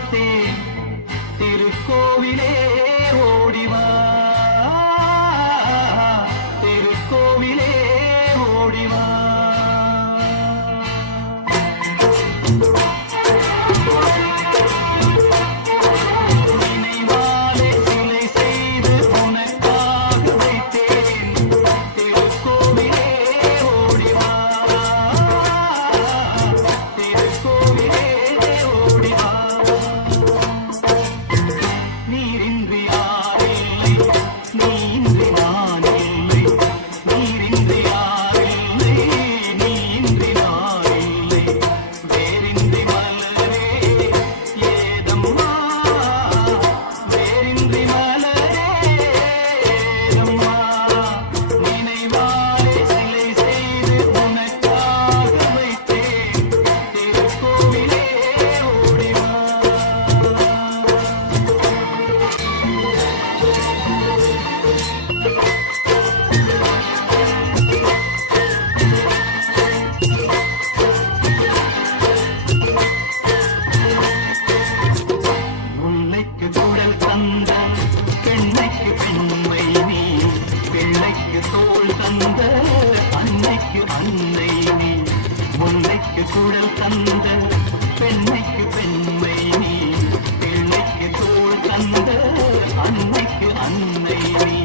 தரித்தேன் திருக்கோவிலே need பெண்மைக்கு அன்னை நீ முன்னைக்கு குழல் தந்த பெண்மைக்கு பெண்மை நீ பெண்மைக்கு தோல் தந்த அன்னைக்கு அன்னை நீ.